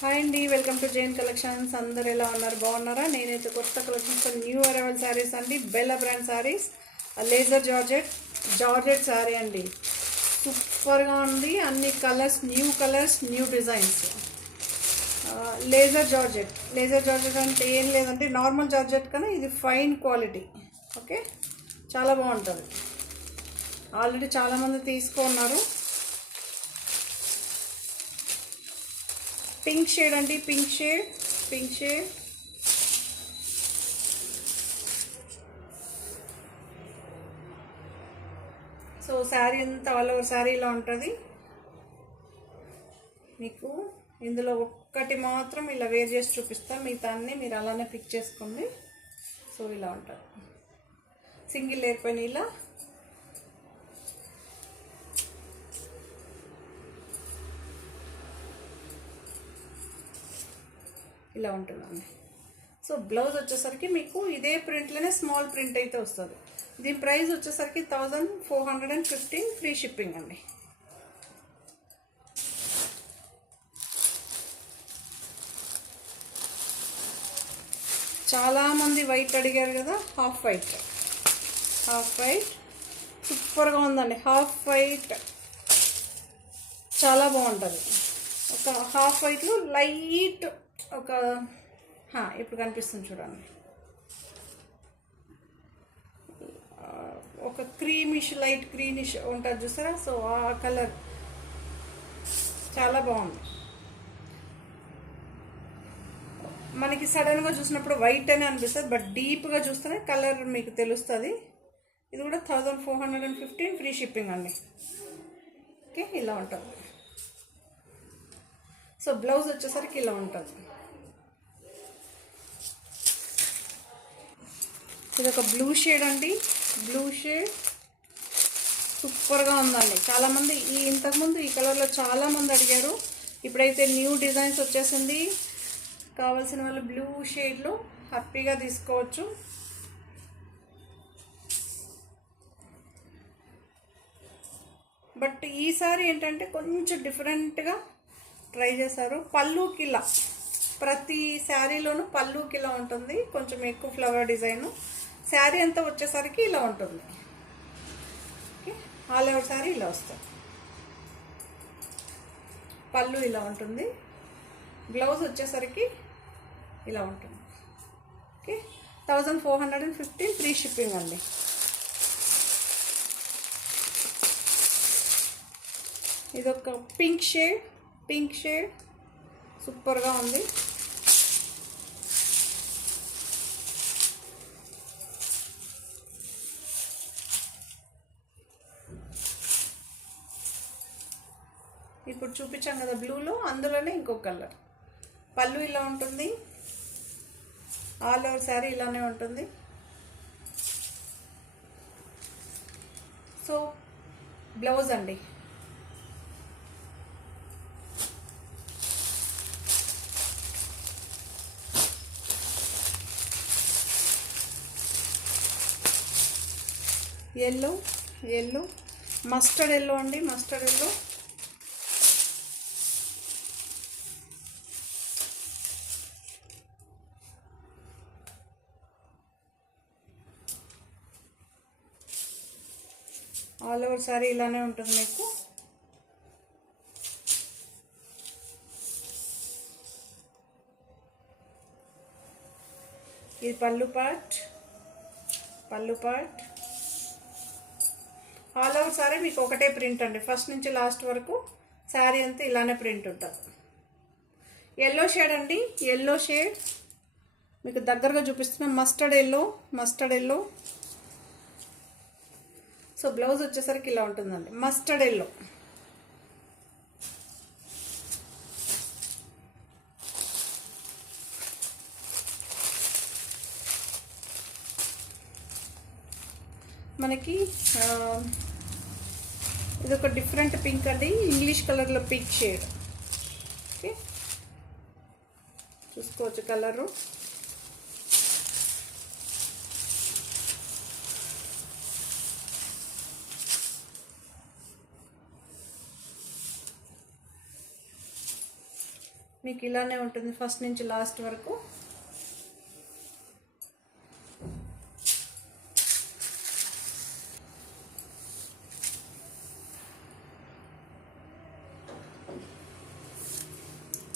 Hi అండి, welcome to Jain collections. అందరు ఎలా ఉన్నారు? బాగున్నారా? నేనైతే కొత్త కలెక్షన్స్ న్యూ అరైవల్ శారీస్ అండి. Bella brand saris, laser georgette sari అండి. సూపర్గా ఉంది. అన్ని colours, new designs. Laser georgette అంటే ఏం లేదంటే నార్మల్ జార్జెట్ కన్నా ఇది ఫైన్ క్వాలిటీ. ఓకే, చాలా బాగుంటుంది. ఆల్రెడీ చాలామంది తీసుకున్నారు. పింక్ షేడ్ అండి, పింక్ షేడ్. సో శారీ అంతా ఆల్ ఓవర్ శారీ ఇలా ఉంటుంది. మీకు ఇందులో ఒక్కటి మాత్రం ఇలా వేర్ చేసి చూపిస్తాను, మిగతా అన్నీ మీరు అలానే పిక్ చేసుకోండి. సో ఇలా ఉంటుంది. సింగిల్ లేయర్ పైన ఇలా ఉంటుందండి. సో బ్లౌజ్ వచ్చేసరికి మీకు ఇదే ప్రింట్లోనే స్మాల్ ప్రింట్ అయితే వస్తుంది. దీని ప్రైస్ వచ్చేసరికి 1415, ఫ్రీ షిప్పింగ్ అండి. చాలామంది వైట్ అడిగారు కదా, హాఫ్ వైట్ సూపర్గా ఉందండి. హాఫ్ వైట్ చాలా బాగుంటుంది. ఒక హాఫ్ వైట్లో లైట్ ఇప్పుడు కనిపిస్తుంది చూడండి, ఒక లైట్ గ్రీనిష్ ఉంటుంది చూసారా? సో ఆ కలర్ చాలా బాగుంది. మనకి సడన్గా చూసినప్పుడు వైట్ అని అనిపిస్తుంది, బట్ డీప్గా చూస్తేనే కలర్ మీకు తెలుస్తుంది. ఇది కూడా 1415, ఫ్రీ షిప్పింగ్ అండి. ఓకే, ఇలా ఉంటుంది. సో బ్లౌజ్ వచ్చేసరికి ఇలా ఉంటుంది. ఇది ఒక బ్లూ షేడ్ అండి, సూపర్గా ఉందండి. చాలామంది ఇంతకుముందు ఈ కలర్లో చాలామంది అడిగారు. ఇప్పుడైతే న్యూ డిజైన్స్ వచ్చేసింది. కావాల్సిన వాళ్ళు బ్లూ షేడ్లో హ్యాపీగా తీసుకోవచ్చు. బట్ ఈసారి ఏంటంటే కొంచెం డిఫరెంట్గా ట్రై చేశారు. పళ్ళుకి ఇలా, ప్రతి శారీలోనూ పళ్ళుకి ఇలా ఉంటుంది, కొంచెం ఎక్కువ ఫ్లవర్ డిజైన్. శారీ అంతా వచ్చేసరికి ఇలా ఉంటుంది. ఓకే, ఆల్ ఓవర్ శారీ ఇలా వస్తుంది. పళ్ళు ఇలా ఉంటుంది, బ్లౌజ్ వచ్చేసరికి ఇలా ఉంటుంది. ఓకే, 1415, ఫ్రీ షిప్పింగ్ అండి. ఇదొక పింక్ షేడ్ సూపర్గా ఉంది. ఇప్పుడు చూపించాం కదా బ్లూలో, అందులోనే ఇంకొక కలర్. పళ్ళు ఇలా ఉంటుంది, ఆల్ ఓవర్ శారీ ఇలానే ఉంటుంది. సో బ్లౌజ్ అండి, ఎల్లో మస్టర్డ్ ఎల్లో అండి, ఆల్ ఓవర్ శారీ ఇలానే ఉంటుంది మీకు. ఇది పళ్ళు పార్ట్. ఆల్ ఓవర్ శారీ మీకు ఒకటే ప్రింట్ అండి, ఫస్ట్ నుంచి లాస్ట్ వరకు శారీ అంతా ఇలానే ప్రింట్ ఉంటుంది. ఎల్లో షేడ్ అండి, మీకు దగ్గరగా చూపిస్తున్నా. Mustard yellow. సో బ్లౌజ్ వచ్చేసరికి ఇలా ఉంటుందండి, మస్టర్డ్ ఎల్లో. మనకి ఇది ఒక డిఫరెంట్ పింక్ అండి, ఇంగ్లీష్ కలర్లో పింక్ షేడ్. ఓకే, చూసుకోవచ్చు కలరు. మీకు ఇలానే ఉంటుంది ఫస్ట్ నుంచి లాస్ట్ వరకు.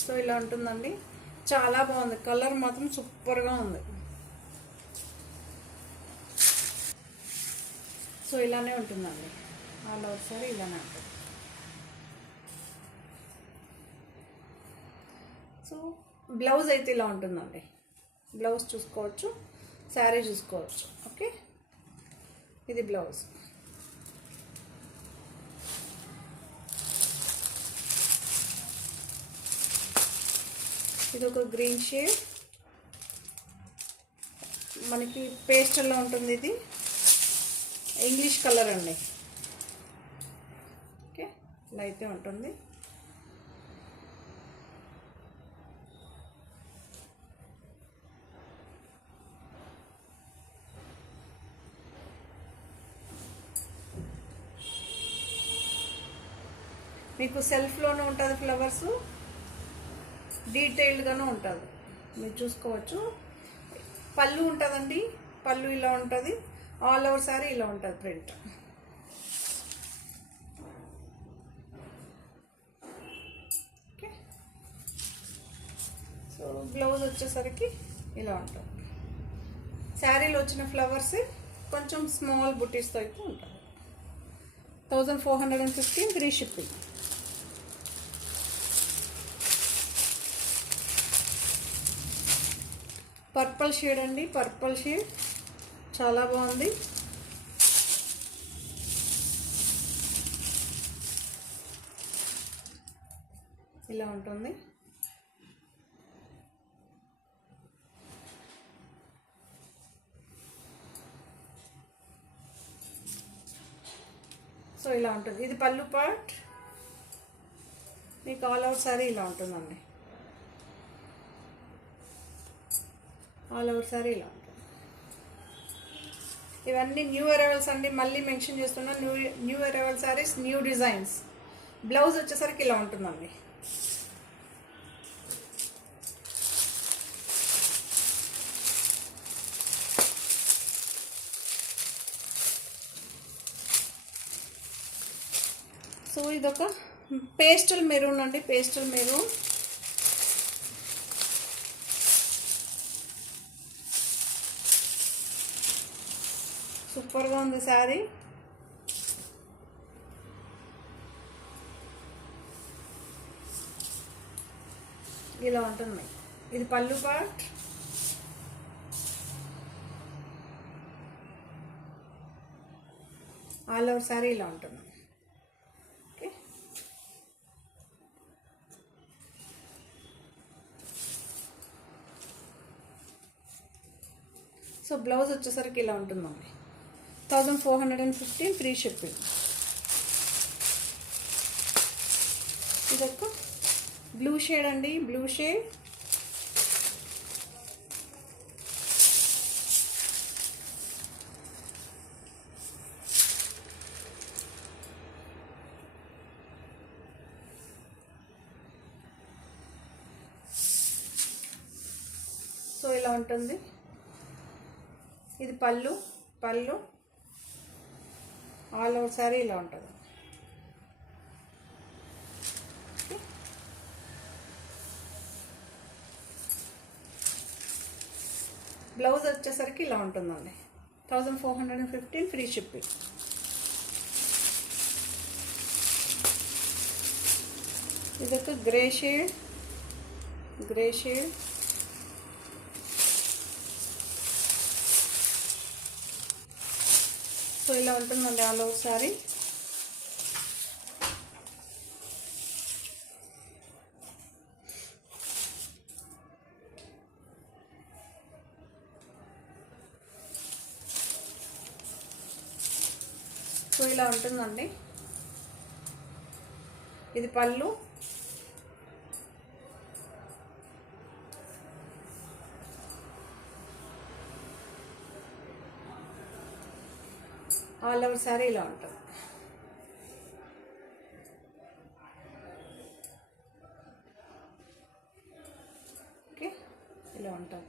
సో ఇలా ఉంటుందండి, చాలా బాగుంది. కలర్ మాత్రం సూపర్గా ఉంది. సో ఇలానే ఉంటుందండి, ఆల్ ఓవర్ సారీ ఇలానే ఉంటుంది. సో బ్లౌజ్ అయితే ఇలా ఉంటుందండి. బ్లౌజ్ చూసుకోవచ్చు, శారీ చూసుకోవచ్చు. ఓకే, ఇది బ్లౌజ్. ఇది ఒక గ్రీన్ షేడ్, మనకి పేస్టల్లో ఉంటుంది. ఇది ఇంగ్లీష్ కలర్ అండి. ఓకే, ఇలా అయితే ఉంటుంది. మీకు సెల్ఫ్లోనే ఉంటుంది, ఫ్లవర్స్ డీటెయిల్డ్గానే ఉంటుంది, మీరు చూసుకోవచ్చు. పళ్ళు ఉంటుందండి, పళ్ళు ఇలా ఉంటుంది. ఆల్ ఓవర్ సారీ ఇలా ఉంటుంది ప్రింట్. ఓకే, సో బ్లౌజ్ వచ్చేసరికి ఇలా ఉంటుంది. శారీలో వచ్చిన ఫ్లవర్స్ కొంచెం స్మాల్ బుటీస్తో అయితే ఉంటుంది. 1415 ఫ్రీ షిప్పింగ్. పర్పుల్ షేడ్ అండి, పర్పుల్ షేడ్ చాలా బాగుంది. ఇలా ఉంటుంది. సో ఇలా ఉంటుంది. ఇది పళ్ళు పార్ట్. మీకు ఆల్ అవుట్ సారీ ఇలా ఉంటుందండి. ఆల్ ఓవర్ సారీ ఇలా ఉంటుంది. ఇవన్నీ న్యూ అరైవల్స్ అండి, మళ్ళీ మెన్షన్ చేస్తున్నా. New arrival saris, new designs. Blouse వచ్చేసరికి ఇలా ఉంటుందండి. సో ఇదొక పేస్టల్ మెరూన్ అండి, పేస్టల్ మెరూన్. సూపర్గా ఉంది శారీ. ఇలా ఉంటుంది. ఇది పళ్ళు పార్ట్. ఆల్ ఓవర్ శారీ ఇలా ఉంటుంది. ఓకే, సో బ్లౌజ్ వచ్చేసరికి ఇలా ఉంటుందండి. 1415 ఫ్రీ షిప్పింగ్. ఇదొక బ్లూ షేడ్ అండి, బ్లూ షేడ్. సో ఇలా ఉంటుంది. ఇది పళ్ళు, పళ్ళు ఆల్ ఓవర్ సారీ ఇలా ఉంటుంది. బ్లౌజ్ వచ్చేసరికి ఇలా ఉంటుందండి. 1415 ఫ్రీ షిప్పింగ్. ఇదొక grey shade, grey shade. So ఇలా ఉంటుందండి ఆల్ ఓవర్ సారీ. సో ఇలా ఉంటుందండి. ఇది పళ్ళు, ఆల్ ఓవర్ సారీ ఇలా ఉంటుంది. ఇలా ఉంటుంది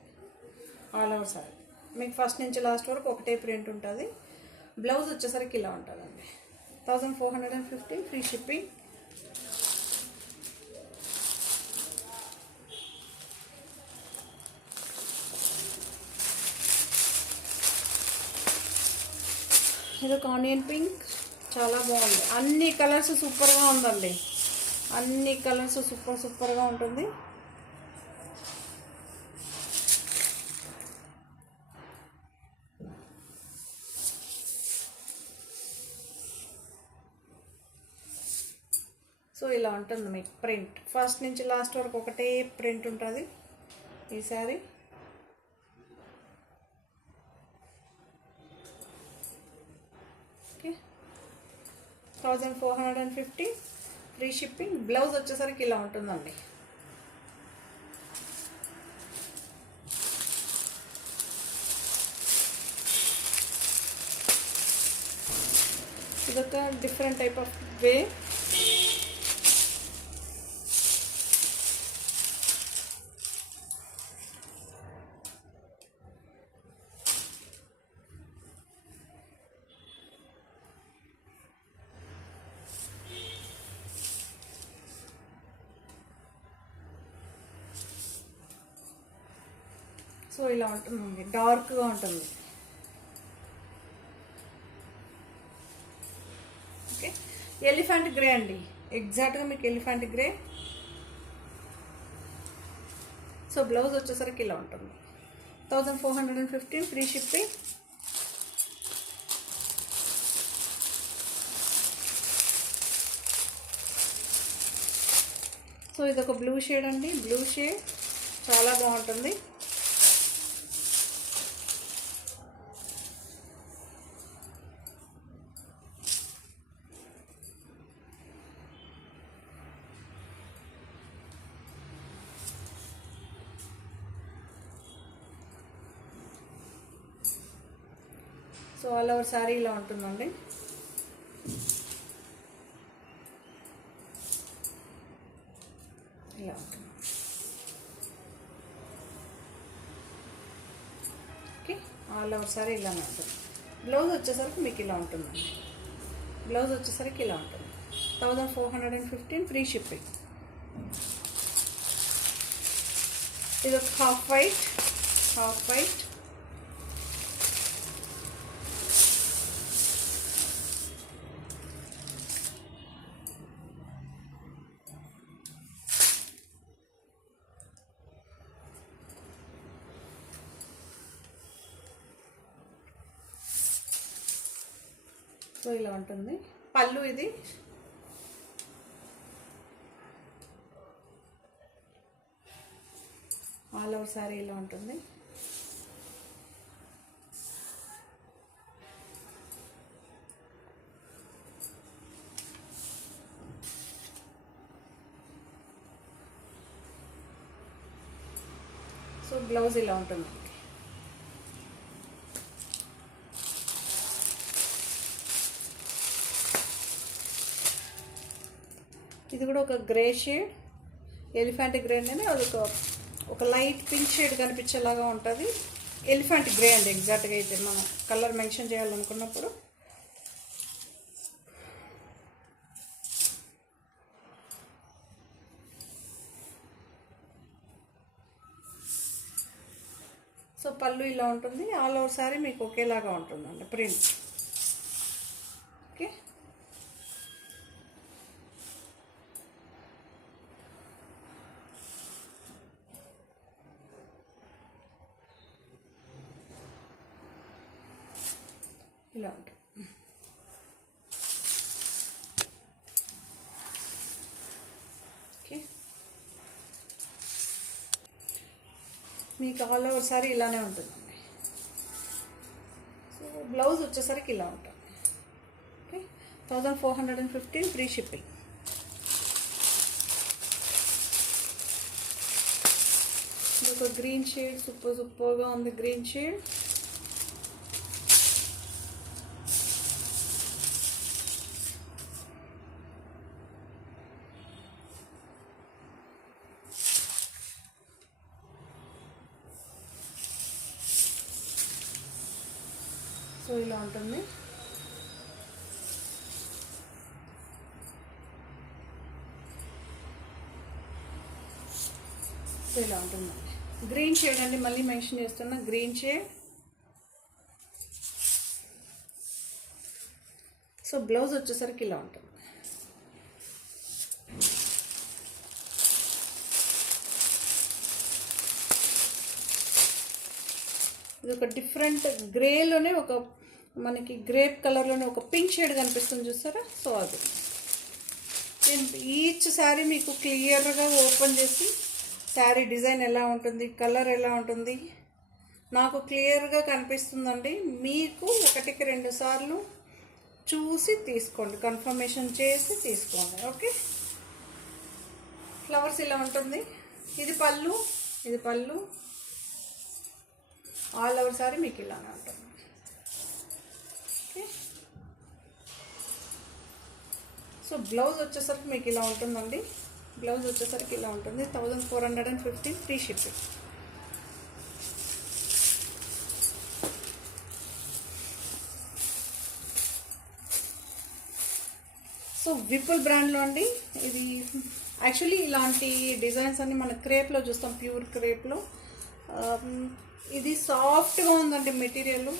ఆల్ ఓవర్ సారీ. మీకు ఫస్ట్ నుంచి లాస్ట్ వరకు ఒకటే ప్రింట్ ఉంటుంది. బ్లౌజ్ వచ్చేసరికి ఇలా ఉంటుందండి. 1450 ఫ్రీ షిప్పింగ్. ఇది ఒక ఆనియన్ పింక్, చాలా బాగుంది. అన్ని కలర్స్ సూపర్గా ఉందండి. అన్ని కలర్స్ సూపర్గా ఉంటుంది. సో ఇలా ఉంటుంది మీకు ప్రింట్. ఫస్ట్ నుంచి లాస్ట్ వరకు ఒకటే ప్రింట్ ఉంటుంది ఈ sorry. Okay, 1450 free shipping. Blouse వచ్చేసరికి ఇలా ఉంటుందండి. ఇదొక different type of way. So ఇలా ఉంటుందండి, డార్క్గా ఉంటుంది. ఓకే, ఎలిఫెంట్ గ్రే అండి, ఎగ్జాక్ట్గా మీకు ఎలిఫెంట్ గ్రే. సో బ్లౌజ్ వచ్చేసరికి ఇలా ఉంటుంది. 1415 ఫ్రీ షిప్పింగ్. సో ఇదొక బ్లూ షేడ్ అండి, బ్లూ షేడ్ చాలా బాగుంటుంది. సో ఆల్ ఓవర్ శారీ ఇలా ఉంటుందండి. ఇలా ఉంటుంది. ఓకే, ఆల్ ఓవర్ శారీ ఇలా ఉంటుంది. బ్లౌజ్ వచ్చేసరికి మీకు ఇలా ఉంటుందండి. బ్లౌజ్ వచ్చేసరికి ఇలా ఉంటుంది. 1415 ఫ్రీ షిప్పింగ్. ఇది ఒక హాఫ్ వైట్. సో ఇలా ఉంటుంది పళ్ళు. ఇది ఆల్ ఓవర్ శారీ ఇలా ఉంటుంది. సో బ్లౌజ్ ఇలా ఉంటుంది. ఇది కూడా ఒక గ్రే షేడ్, ఎలిఫెంట్ గ్రే అనేది. అది ఒక లైట్ పింక్ షేడ్ కనిపించేలాగా ఉంటుంది. ఎలిఫెంట్ గ్రే అండి ఎగ్జాక్ట్గా. అయితే మనం కలర్ మెన్షన్ చేయాలనుకున్నప్పుడు సో పళ్ళు ఇలా ఉంటుంది. ఆల్ ఓవర్ సారీ మీకు ఒకేలాగా ఉంటుందండి ప్రింట్. ఓకే, ఇలా ఉంటుంది. ఓకే, మీకు ఆల్ ఓవర్ సారీ ఇలానే ఉంటుందండి. సో బ్లౌజ్ వచ్చేసరికి ఇలా ఉంటుంది. Okay, 1415 free shipping. ఇది ఒక గ్రీన్ షేడ్, సూపర్గా ఉంది గ్రీన్ షేడ్. ఇలా ఉంటుంది. సో ఇలా ఉంటుంది. గ్రీన్ షేడ్ అండి, మళ్ళీ మెన్షన్ చేస్తున్నా, గ్రీన్ షేడ్. సో బ్లౌజ్ వచ్చేసరికి ఇలా ఉంటుంది. ఇది ఒక డిఫరెంట్ గ్రేలోనే ఒక మనకి గ్రేప్ కలర్లోనే ఒక పింక్ షేడ్ కనిపిస్తుంది చూసారా. సో అది ఈచ్ శారీ మీకు క్లియర్గా ఓపెన్ చేసి శారీ డిజైన్ ఎలా ఉంటుంది, కలర్ ఎలా ఉంటుంది నాకు క్లియర్గా కనిపిస్తుందండి. మీకు 1-2 సార్లు చూసి తీసుకోండి, కన్ఫర్మేషన్ చేసి తీసుకోండి. ఓకే, ఫ్లవర్స్ ఇలా ఉంటుంది. ఇది పళ్ళు, ఇది పళ్ళు. ఆల్ ఓవర్ సారీ మీకు ఇలానే ఉంటుంది. ఓకే, సో బ్లౌజ్ వచ్చేసరికి మీకు ఇలా ఉంటుందండి. బ్లౌజ్ వచ్చేసరికి ఇలా ఉంటుంది. 1415 ఫ్రీ షిప్పింగ్. సో విపుల్ బ్రాండ్లో అండి ఇది. యాక్చువల్లీ ఇలాంటి డిజైన్స్ అన్ని మన క్రేప్లో చూస్తాం, ప్యూర్ క్రేప్లో. ఇది సాఫ్ట్గా ఉందండి మెటీరియల్.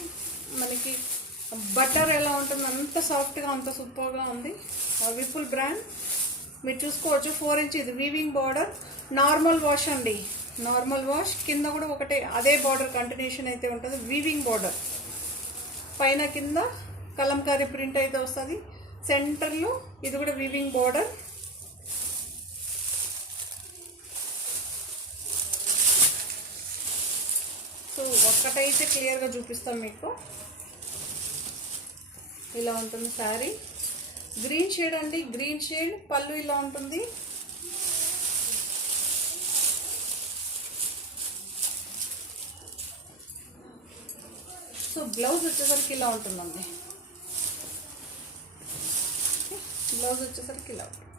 మనకి బటర్ ఎలా ఉంటుంది అంత సాఫ్ట్గా, అంత సూపర్గా ఉంది. విపుల్ బ్రాండ్ మీరు చూసుకోవచ్చు. 4 ఇంచ్ ఇది వీవింగ్ బార్డర్, నార్మల్ వాష్ అండి, నార్మల్ వాష్. కింద కూడా ఒకటే అదే బార్డర్ కంటిన్యూషన్ అయితే ఉంటుంది. వీవింగ్ బార్డర్ పైన కింద కలంకారీ ప్రింట్ అయితే వస్తుంది. సెంటర్లో ఇది కూడా వీవింగ్ బార్డర్. సో ఒక్కటైతే క్లియర్గా చూపిస్తాం మీకు. ఇలా ఉంటుంది శారీ. గ్రీన్ షేడ్ అండి, గ్రీన్ షేడ్. పళ్ళు ఇలా ఉంటుంది. సో బ్లౌజ్ వచ్చేసరికి ఇలా ఉంటుందండి. బ్లౌజ్ వచ్చేసరికి ఇలా ఉంటుంది.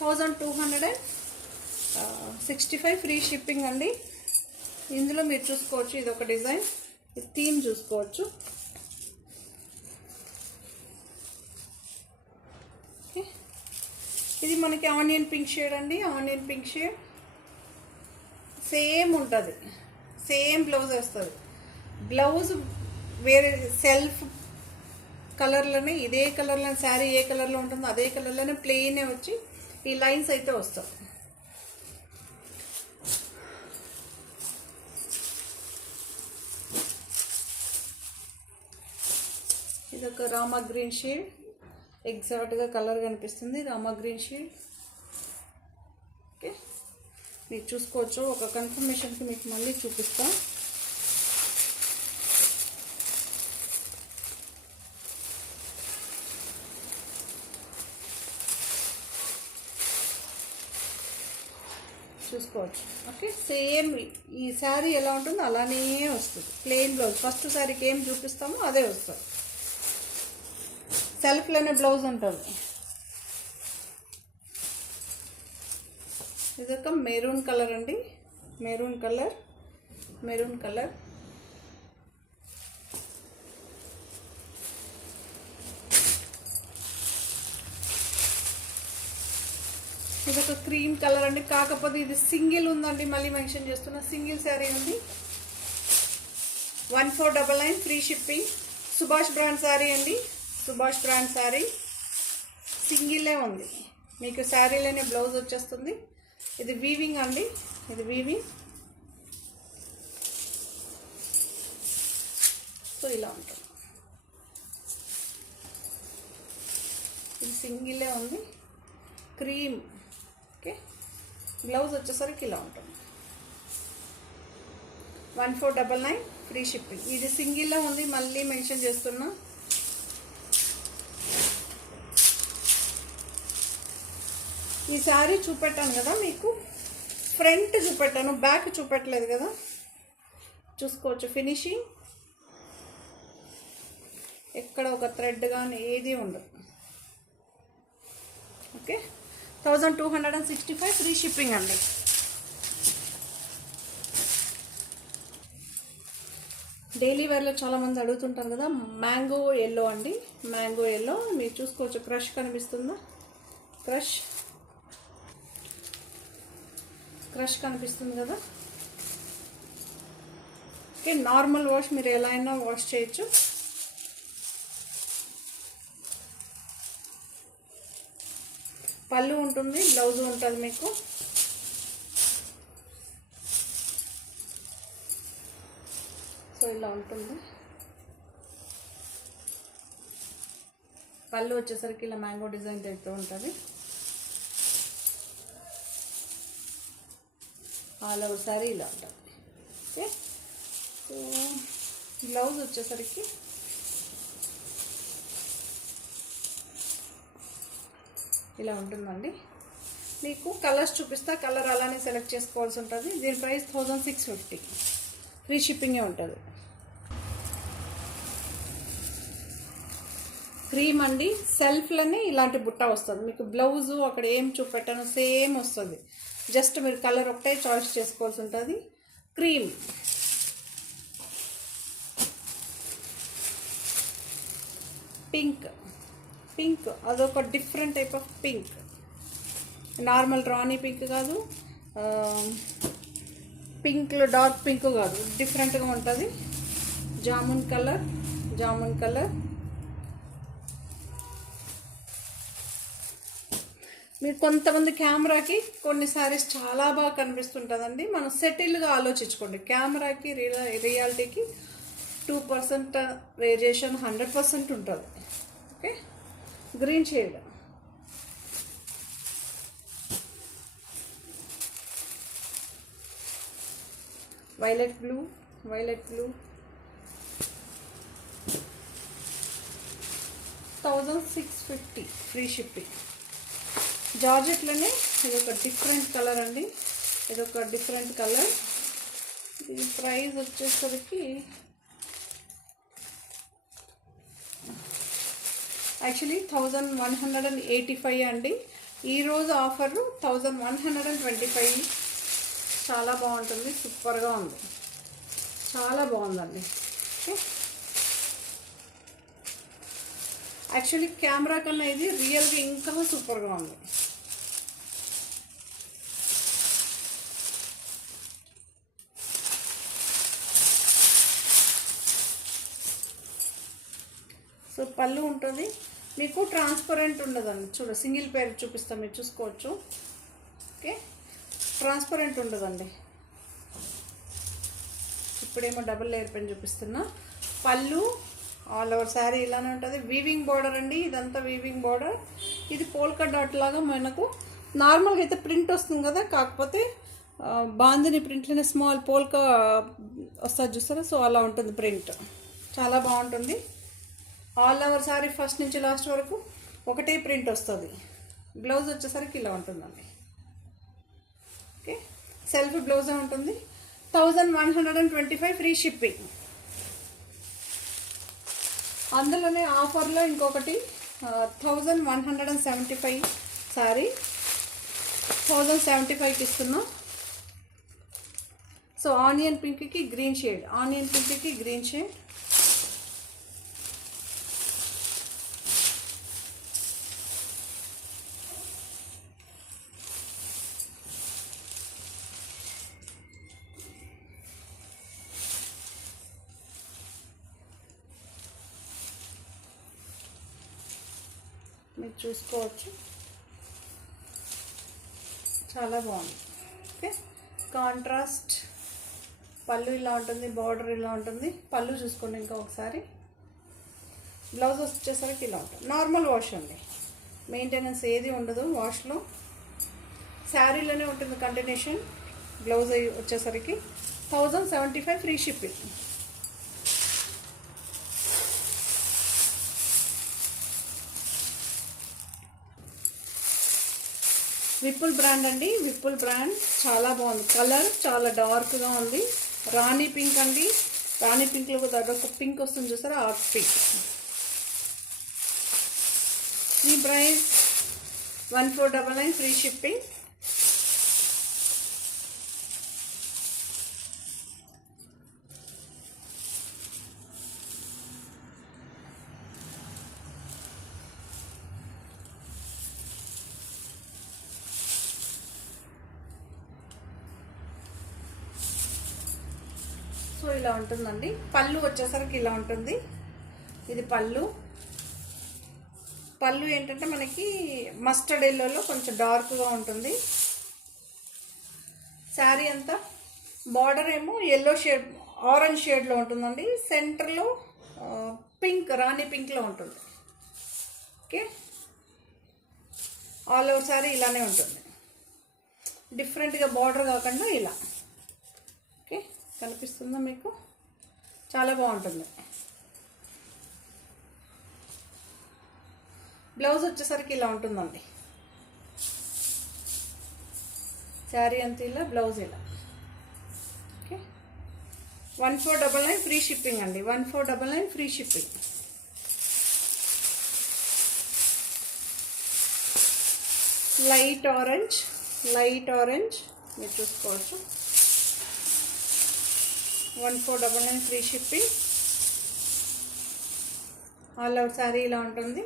1265 ఫ్రీ షిప్పింగ్ అండి. ఇందులో మీరు చూసుకోవచ్చు, ఇది ఒక డిజైన్, థీమ్ చూసుకోవచ్చు. ఇది మనకి ఆనియన్ పింక్ షేడ్ అండి, ఆనియన్ పింక్ షేడ్. సేమ్ ఉంటుంది, సేమ్ బ్లౌజ్ వస్తుంది. బ్లౌజ్ వేరే సెల్ఫ్ కలర్లోనే, ఇదే కలర్లో శారీ ఏ కలర్లో ఉంటుందో అదే కలర్లోనే ప్లెయినే వచ్చి ఈ లైన్స్ అయితే వస్తాయి. ఇదొక రామా గ్రీన్ షేడ్, ఎగ్జాక్ట్గా కలర్ కనిపిస్తుంది, రామా గ్రీన్ షేడ్. ఓకే, మీరు చూసుకోవచ్చు. ఒక కన్ఫర్మేషన్కి మీకు మళ్ళీ చూపిస్తాం. చూసుకోవచ్చు. ఓకే, సేమ్ ఈ శారీ ఎలా ఉంటుందో అలానే వస్తుంది. Plain blouse. ఫస్ట్ శారీకి ఏం చూపిస్తామో అదే వస్తుంది. సెల్ఫ్లోనే బ్లౌజ్ ఉంటుంది. ఇదొక మెరూన్ కలర్ అండి, మెరూన్ కలర్, మెరూన్ కలర్. ఇదొక క్రీమ్ కలర్ అండి, కాకపోతే ఇది సింగిల్ ఉందండి, మళ్ళీ మెన్షన్ చేస్తున్నా, సింగిల్ శారీ ఉంది. 1499 free shipping. Subhash brand sari అండి, సుభాష్ బ్రాండ్ శారీ. సింగిలే ఉంది, మీకు శారీలోనే బ్లౌజ్ వచ్చేస్తుంది. ఇది వీవింగ్ అండి, ఇది వీవింగ్. సో ఇలా ఉంటుంది. ఇది సింగిలే ఉంది, క్రీమ్. ఓకే, బ్లౌజ్ వచ్చేసరికి ఇలా ఉంటుంది. 1499 ఫ్రీ షిప్పింగ్. ఇది సింగిల్లో ఉంది, మళ్ళీ మెన్షన్ చేస్తున్నా. ఈ శారీ చూపెట్టాను కదా మీకు, ఫ్రంట్ చూపెట్టాను, బ్యాక్ చూపెట్టలేదు కదా. చూసుకోవచ్చు ఫినిషింగ్, ఎక్కడ ఒక థ్రెడ్ కానీ ఏది ఉండదు. ఓకే, 1265 ఫ్రీ షిప్పింగ్ అండి. డైలీ వేర్లో చాలామంది అడుగుతుంటారు కదా, మ్యాంగో ఎల్లో అండి. మ్యాంగో ఎల్లో మీరు చూసుకోవచ్చు, క్రష్ కనిపిస్తుందా? క్రష్ కనిపిస్తుంది కదా. ఓకే, నార్మల్ వాష్ మీరు ఎలా అయినా వాష్ చేయొచ్చు. పళ్ళు ఉంటుంది, బ్లౌజ్ ఉంటుంది మీకు. సో ఇలా ఉంటుంది. పళ్ళు వచ్చేసరికి ఇలా మ్యాంగో డిజైన్ టైప్తో ఉంటుంది. ఆల్ ఓవర్ సారీ ఇలా ఉంటుంది. ఓకే, సో బ్లౌజ్ వచ్చేసరికి ఇలా ఉంటుందండి. మీకు కలర్స్ చూపిస్తా, కలర్ అలానే సెలెక్ట్ చేసుకోవాల్సి ఉంటుంది. దీని ప్రైస్ 1650, ఫ్రీ షిప్పింగే ఉంటుంది. క్రీమ్ అండి, సెల్ఫ్లోనే ఇలాంటి బుట్ట వస్తుంది మీకు. బ్లౌజు అక్కడ ఏం చూపెట్టానో సేమ్ వస్తుంది, జస్ట్ మీరు కలర్ ఒకటే చాయిస్ చేసుకోవాల్సి ఉంటుంది. క్రీమ్ పింక్ అదొక different type of pink. Normal Rani pink కాదు, పింక్లో డార్క్ పింక్ కాదు, డిఫరెంట్గా ఉంటుంది. జామున్ కలర్ మీరు కొంతమంది కెమెరాకి కొన్ని సారీస్ చాలా బాగా కనిపిస్తుంటుందండి. మనం సెటిల్గా ఆలోచించుకోండి. కెమెరాకి రియాలిటీకి 2% వేరియేషన్ 100% ఉంటుంది. Okay, green shade, violet blue 1650, free shipping. జార్జెట్లోనే ఇదొక డిఫరెంట్ కలర్ అండి, ఇదొక డిఫరెంట్ కలర్. ఇది ప్రైస్ వచ్చేసరికి యాక్చువల్లీ 1185 అండి. ఈరోజు ఆఫర్ 1125. చాలా బాగుంటుంది, సూపర్గా ఉంది, చాలా బాగుందండి. ఓకే, యాక్చువల్లీ కెమెరా కన్నా ఇది రియల్గా ఇంకా సూపర్గా ఉంది. సో పళ్ళు ఉంటుంది మీకు, ట్రాన్స్పరెంట్ ఉండదండి. సింగిల్ పేర్ చూపిస్తాం, మీరు చూసుకోవచ్చు. ఓకే, ట్రాన్స్పరెంట్ ఉండదండి. ఇప్పుడేమో డబుల్ లేయర్ పెన్ చూపిస్తున్నా. పళ్ళు ఆల్ ఓవర్ శారీ ఇలానే ఉంటుంది. వీవింగ్ బార్డర్ అండి, ఇదంతా వీవింగ్ బార్డర్. ఇది పోల్కా డాట్ లాగా మనకు నార్మల్గా అయితే ప్రింట్ వస్తుంది కదా, కాకపోతే బాందిని ప్రింట్లోనే స్మాల్ పోల్కా వస్తుంది చూస్తారా, సో అలా ఉంటుంది ప్రింట్. చాలా బాగుంటుంది. ఆల్ ఓవర్ శారీ ఫస్ట్ నుంచి లాస్ట్ వరకు ఒకటే ప్రింట్ వస్తుంది. బ్లౌజ్ వచ్చేసరికి ఇలా ఉంటుందండి. ఓకే, సెల్ఫ్ బ్లౌజే ఉంటుంది. 1125, ఫ్రీ షిప్పింగ్. అందులోనే ఆఫర్లో ఇంకొకటి 1175 సారీ 1075కి ఇస్తున్నాం. సో ఆనియన్ పింక్కి గ్రీన్ షేడ్, మీరు చూసుకోవచ్చు, చాలా బాగుంది. ఓకే, కాంట్రాస్ట్ పళ్ళు ఇలా ఉంటుంది, బార్డర్ ఇలా ఉంటుంది. పళ్ళు చూసుకోండి ఇంకా ఒకసారి. బ్లౌజ్ వచ్చేసరికి ఇలా ఉంటుంది. నార్మల్ వాష్ అండి, మెయింటెనెన్స్ ఏది ఉండదు వాష్లో. శారీలోనే ఉంటుంది కంటిన్యూషన్. బ్లౌజ్ వచ్చేసరికి 1075, ఫ్రీ షిప్పింగ్. విపుల్ బ్రాండ్ అండి, విపుల్ బ్రాండ్ చాలా బాగుంది. కలర్ చాలా డార్క్గా ఉంది. రాణి పింక్ అండి, రాణి పింక్లో ఒక పింక్ వస్తుంది చూసారా, ఆ పింక్. ఈ ప్రైస్ 1499, ఫ్రీ షిప్పింగ్. సో ఇలా ఉంటుందండి. పళ్ళు వచ్చేసరికి ఇలా ఉంటుంది. ఇది పళ్ళు. పళ్ళు ఏంటంటే మనకి మస్టర్డ్ ఎల్లోలో కొంచెం డార్క్గా ఉంటుంది. శారీ అంతా బార్డర్ ఏమో ఎల్లో షేడ్, ఆరెంజ్ షేడ్లో ఉంటుందండి. సెంటర్లో పింక్, రాణి పింక్లో ఉంటుంది. ఓకే, ఆల్ ఓవర్ శారీ ఇలానే ఉంటుంది. డిఫరెంట్గా బార్డర్ కాకుండా ఇలా. ఓకే, కనిపిస్తుందా మీకు? చాలా బాగుంటుంది. బ్లౌజ్ వచ్చేసరికి ఇలా ఉంటుందండి. శారీ అంతా ఇలా, బ్లౌజ్ ఇలా. ఓకే, 1499 ఫ్రీ షిప్పింగ్ అండి. 1499 ఫ్రీ షిప్పింగ్. లైట్ ఆరెంజ్ మీరు చూసుకోవచ్చు. 1499 free shipping. All out sari ఇలా ఉంటుంది.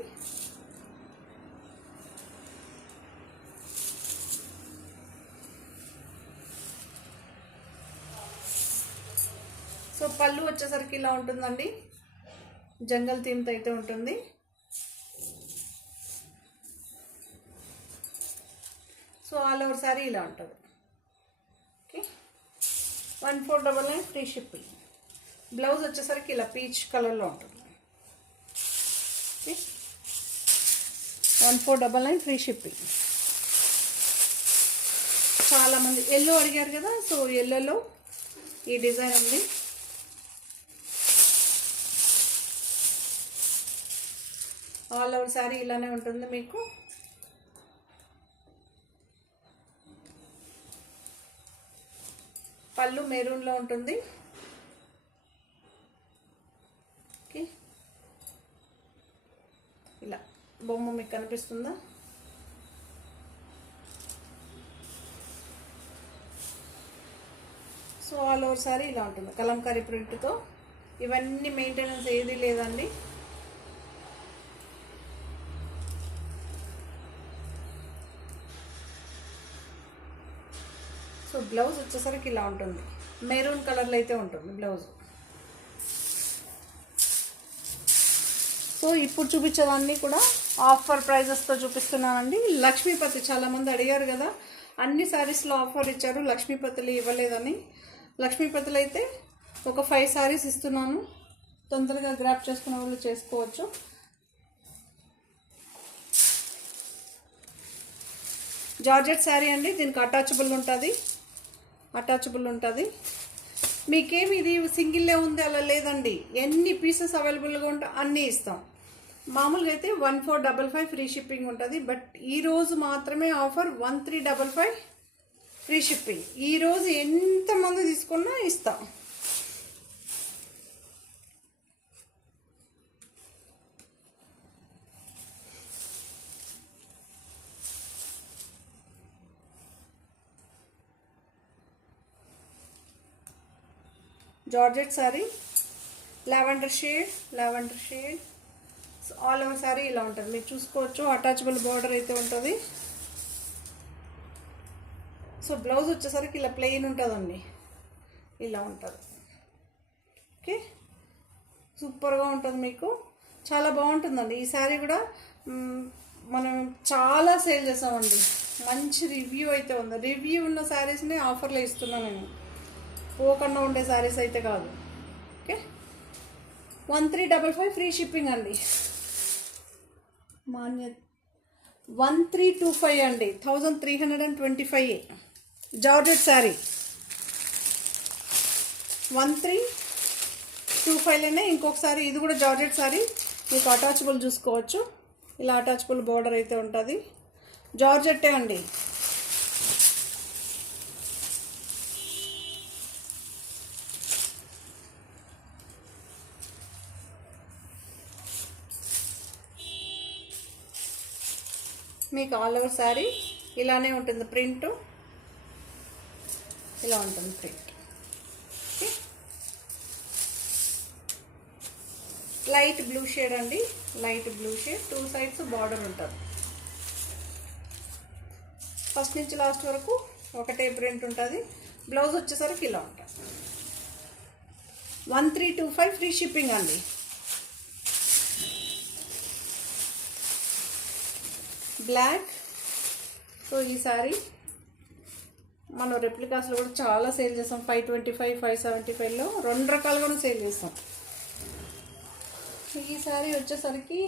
సో పళ్ళు వచ్చేసరికి ఇలా ఉంటుందండి. జంగల్ థీమ్తో అయితే ఉంటుంది. సో ఆల్ ఓవర్ శారీ ఇలా ఉంటుంది. Okay, 1499 free shipping. బ్లౌజ్ వచ్చేసరికి ఇలా పీచ్ కలర్లో ఉంటుంది. Okay, 1499 free shipping. చాలామంది ఎల్లో అడిగారు కదా, సో ఎల్లోలో ఈ డిజైన్ ఉంది. ఆల్ ఓవర్ శారీ ఇలానే ఉంటుంది మీకు. పళ్ళు మెరూన్లో ఉంటుంది. ఓకే, ఇలా బొమ్మ మీకు కనిపిస్తుందా? సో ఆల్ ఓవర్ శారీ ఇలా ఉంటుంది కలంకారీ ప్రింట్తో. ఇవన్నీ మెయింటెనెన్స్ ఏది లేదండి. సో బ్లౌజ్ వచ్చేసరికి ఇలా ఉంటుంది. మెరూన్ కలర్లో అయితే ఉంటుంది బ్లౌజ్. సో ఇప్పుడు చూపించేదాన్ని కూడా ఆఫర్ ప్రైజెస్తో చూపిస్తున్నానండి. లక్ష్మీపతి చాలామంది అడిగారు కదా, అన్ని శారీస్లో ఆఫర్ ఇచ్చారు, లక్ష్మీపతిలు ఇవ్వలేదని. లక్ష్మీపతిలు అయితే ఒక 5 శారీస్ ఇస్తున్నాను. తొందరగా గ్రాప్ చేసుకునే వాళ్ళు చేసుకోవచ్చు. జార్జెట్ శారీ అండి. దీనికి అటాచబుల్ ఉంటుంది. మీకేమి ఇది సింగిల్లే ఉంది అలా లేదండి. ఎన్ని పీసెస్ అవైలబుల్గా ఉంటే అన్నీ ఇస్తాం. మామూలుగా అయితే 1455 ఫ్రీ షిప్పింగ్ ఉంటుంది. బట్ ఈరోజు మాత్రమే ఆఫర్ 1355 ఫ్రీ షిప్పింగ్. ఈరోజు ఎంతమంది తీసుకున్నా ఇస్తాం. Georgette sari, lavender shade. All over sari ఇలా ఉంటుంది. మీరు చూసుకోవచ్చు. అటాచబుల్ బార్డర్ అయితే ఉంటుంది. సో బ్లౌజ్ వచ్చేసరికి ఇలా ప్లెయిన్ ఉంటుందండి. ఇలా ఉంటుంది. ఓకే, సూపర్గా ఉంటుంది మీకు. చాలా బాగుంటుందండి. ఈ శారీ కూడా మనం చాలా సేల్ చేసామండి. మంచి రివ్యూ అయితే ఉంది. రివ్యూ ఉన్న శారీస్ని ఆఫర్లో ఇస్తున్నాను నేను, పోకుండా ఉండే శారీస్ అయితే కాదు. ఓకే, 1355 ఫ్రీ షిప్పింగ్ అండి. 1325 అండి. 1325 జార్జెట్ శారీ. 1325లోనే ఇంకొకసారి ఇది కూడా జార్జెట్ శారీ. మీకు అటాచబుల్ చూసుకోవచ్చు. ఇలా అటాచబుల్ బార్డర్ అయితే ఉంటుంది. జార్జెట్టే అండి. మీకు ఆల్ ఓవర్ శారీ ఇలానే ఉంటుంది. ప్రింట్ ఇలా ఉంటుంది. ప్రింట్ లైట్ బ్లూ షేడ్ అండి. Light blue shade. 2 sides border ఉంటుంది. ఫస్ట్ నుంచి లాస్ట్ వరకు ఒకటే ప్రింట్ ఉంటుంది. బ్లౌజ్ వచ్చేసరికి ఇలా ఉంటుంది. 1325 ఫ్రీ షిప్పింగ్ అండి. బ్లాక్. సో ఈ సారీ మనం రెప్లికాస్లో కూడా చాలా సేల్ చేస్తాం. 525, 575లో 2 రకాలుగా సేల్ చేస్తాం. ఈ సారీ వచ్చేసరికి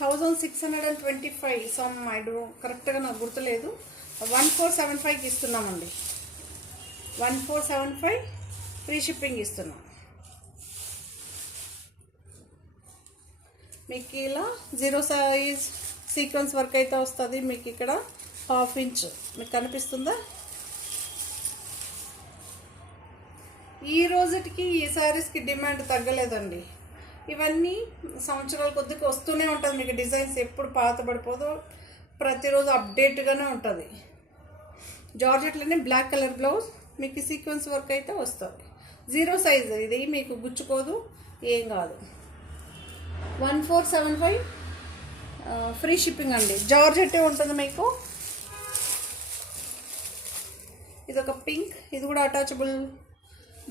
1625 సమ్ ఐడు కరెక్ట్గా నాకు గుర్తులేదు. 1475కి ఇస్తున్నామండి. 1475 ఫ్రీ షిప్పింగ్ ఇస్తున్నాం. మీకు ఇలా 0 సైజ్ సీక్వెన్స్ వర్క్ అయితే వస్తుంది. మీకు ఇక్కడ 1/2 ఇంచ్ మీకు కనిపిస్తుందా? ఈ రోజుకి ఈ శారీస్కి డిమాండ్ తగ్గలేదండి. ఇవన్నీ సంవత్సరాల కొద్దికి వస్తూనే ఉంటుంది. మీకు డిజైన్స్ ఎప్పుడు పాత పడిపోదో, ప్రతిరోజు అప్డేట్గానే ఉంటుంది. జార్జెట్లోనే బ్లాక్ కలర్ బ్లౌజ్, మీకు సీక్వెన్స్ వర్క్ అయితే వస్తుంది. 0 సైజ్ ఇది, మీకు గుచ్చుకోదు, ఏం కాదు. 1475 ఫ్రీ షిప్పింగ్ అండి. జార్జెట్ ఉంటుంది మీకు. ఇది ఒక పింక్, ఇది కూడా అటాచబుల్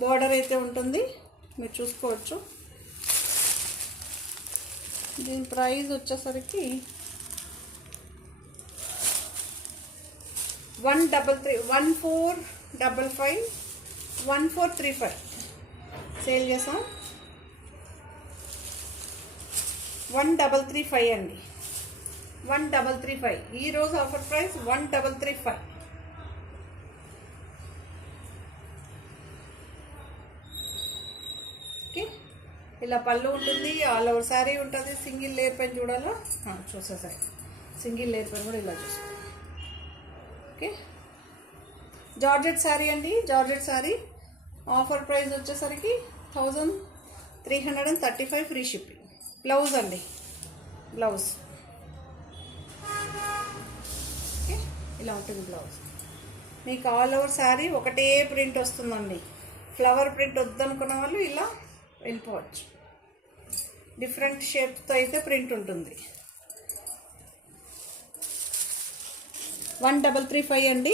బార్డర్ అయితే ఉంటుంది, మీరు చూసుకోవచ్చు. దీని ప్రైస్ వచ్చేసరికి 1455 1435 సేల్ చేసాం. 1335 అండి. 1335 ఈరోజు ఆఫర్ ప్రైస్ 1335. ఓకే, ఇలా పళ్ళు ఉంటుంది, ఆల్ ఓవర్ శారీ ఉంటుంది. సింగిల్ లేయర్ పైన చూడాలా? చూసేసాయి. సింగిల్ లేయర్ పైన కూడా ఇలా చూసుకో. ఓకే, జార్జెట్ శారీ అండి. జార్జెట్ శారీ ఆఫర్ ప్రైస్ వచ్చేసరికి 1335 ఫ్రీ షిప్పింగ్. బ్లౌజ్ అండి, బ్లౌజ్ ఓకే ఇలా ఉంటుంది బ్లౌజ్. మీకు ఆల్ ఓవర్ శారీ ఒకటే ప్రింట్ వస్తుందండి. ఫ్లవర్ ప్రింట్ వద్దనుకున్న వాళ్ళు ఇలా వెళ్ళిపోవచ్చు. డిఫరెంట్ షేప్స్తో అయితే ప్రింట్ ఉంటుంది. 1335 అండి.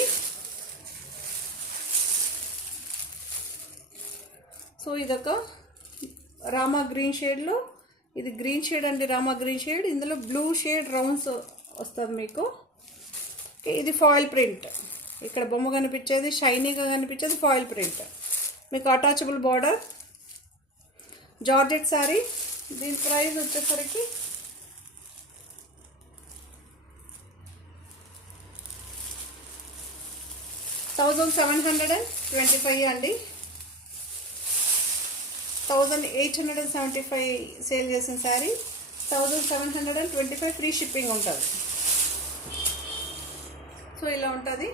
సో ఇదొక రామా గ్రీన్ షేడ్లో, ఇది గ్రీన్ షేడ్ అండి, రామా గ్రీన్ షేడ్. ఇందులో బ్లూ షేడ్ రౌండ్స్ వస్తుంది మీకు. ఇది ఫాయిల్ ప్రింట్. ఇక్కడ బొమ్మ కనిపించేది, షైనీగా కనిపించేది ఫాయిల్ ప్రింట్. మీకు అటాచబుల్ బార్డర్. జార్జెట్ శారీ. దీని ప్రైస్ వచ్చేసరికి 1725 అండి. 1875 సేల్ చేసిన శారీ 1725 ఫ్రీ షిప్పింగ్ ఉంటుంది. సో ఇలా ఉంటుంది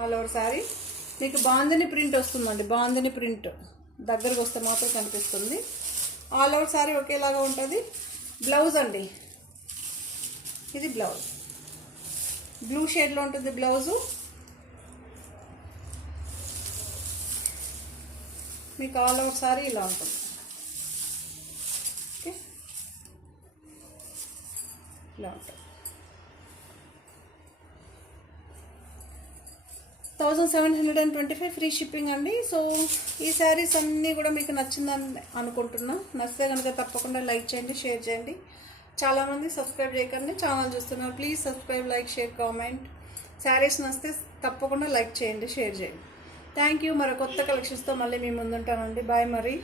ఆల్ ఓవర్ శారీ. మీకు బాందిని ప్రింట్ వస్తుందండి. బాందిని ప్రింట్ దగ్గరకు వస్తే మాత్రం కనిపిస్తుంది. ఆల్ ఓవర్ శారీ ఒకేలాగా ఉంటుంది. బ్లౌజ్ అండి, ఇది బ్లౌజ్ బ్లూ షేడ్లో ఉంటుంది బ్లౌజు. మీకు ఆల్ ఓవర్ శారీ ఇలా ఉంటుంది. ఓకే, ఇలా ఉంటుంది. 1725 ఫ్రీ షిప్పింగ్ అండి. సో ఈ శారీస్ అన్నీ కూడా మీకు నచ్చిందని అనుకుంటున్నా. నచ్చితే కనుక తప్పకుండా లైక్ చేయండి, షేర్ చేయండి. చాలామంది సబ్స్క్రైబ్ చేయకండి, ఛానల్ చూస్తున్నారు. Please subscribe, like, share, comment. Saris నచ్చితే తప్పకుండా లైక్ చేయండి, షేర్ చేయండి. Thank you. మరో కొత్త కలెక్షన్స్తో మళ్ళీ మీ ముందుంటానండి. బాయ్ మరి.